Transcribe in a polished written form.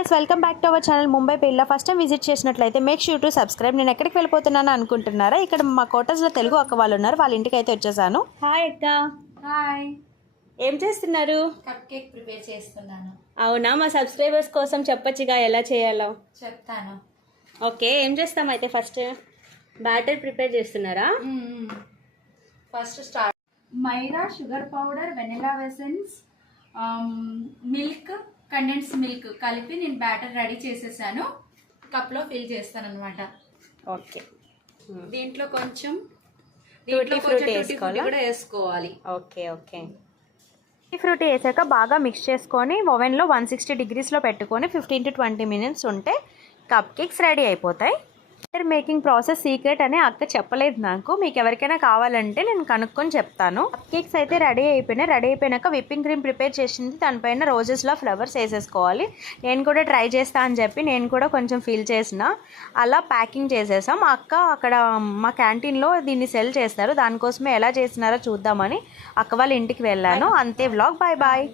Guys, welcome back to our channel Mumbai పిల్ల. First time visit చేసినట్లయితే make sure to subscribe. నేను ఎక్కడికి వెళ్ళిపోతున్నాను అనుకుంటున్నారా? ఇక్కడ మా కోటర్స్లో తెలుగు అక్క వాళ్ళు ఉన్నారు, వాళ్ళ ఇంటికి అయితే వచ్చేసాను. హాయ్ అక్క. హాయ్. ఏం చేస్తున్నారు? కప్ కేక్ ప్రిపేర్ చేస్తున్నాను. అవునా, మా సబ్స్క్రైబర్స్ కోసం చెప్పొచ్చుగా ఎలా చేయాలో. చెప్తాను. ఓకే, ఏం చేస్తాం అయితే? ఫస్ట్ బ్యాటర్ ప్రిపేర్ చేస్తున్నారా? First start. Maida, sugar powder, vanilla essence, milk, condensed milk కలిపి నేను బ్యాటర్ రెడీ చేసేసాను. కప్లో ఫిల్ చేస్తాను అనమాట. ఓకే, దీంట్లో కొంచెం టూటీ ఫ్రూటీ కూడా వేసుకోవాలి. Okay okay. టూటీ ఫ్రూటీ వేసాక బాగా మిక్స్ చేసుకొని ఓవెన్లో 160 degreesలో పెట్టుకొని 15 to 20 minutes ఉంటే కప్ కేక్స్ రెడీ అయిపోతాయి. బ్యాటర్ మేకింగ్ ప్రాసెస్ సీక్రెట్ అని అక్క చెప్పలేదు నాకు. మీకు ఎవరికైనా కావాలంటే నేను కనుక్కొని చెప్తాను. కప్ కేక్స్ అయితే రెడీ అయిపోయినాయి. రెడీ అయిపోయినాక విప్పింగ్ క్రీమ్ ప్రిపేర్ చేసింది, దానిపైన రోజెస్లో ఫ్లవర్స్ వేసేసుకోవాలి. నేను కూడా ట్రై చేస్తా అని చెప్పి నేను కూడా కొంచెం ఫీల్ చేసిన, అలా ప్యాకింగ్ చేసేసాం. అక్క అక్కడ మా క్యాంటీన్లో దీన్ని సెల్ చేస్తారు, దానికోసమే ఎలా చేసినారో చూద్దామని అక్క వాళ్ళ ఇంటికి వెళ్ళాను. అంతే వ్లాగ్. Bye bye.